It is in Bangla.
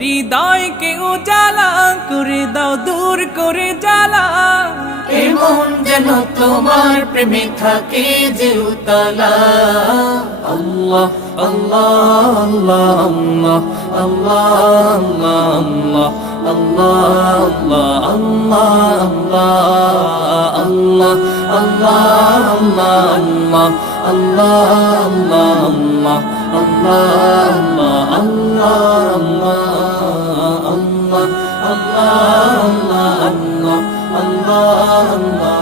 হৃদয়কে উজালা করে দাও, দূর করে জ্বালা। এমন যেন তোমার প্রেমে থাকে যে উতলা। আল্লাহ আল্লাহ আল্লাহ আল্লাহ আল্লাহ আল্লাহ আল্লাহ আল্লাহ আল্লাহ আল্লাহ আল্লাহ আল্লাহ আল্লাহ আল্লাহ আল্লাহ আল্লাহ আল্লাহ আল্লাহ আল্লাহ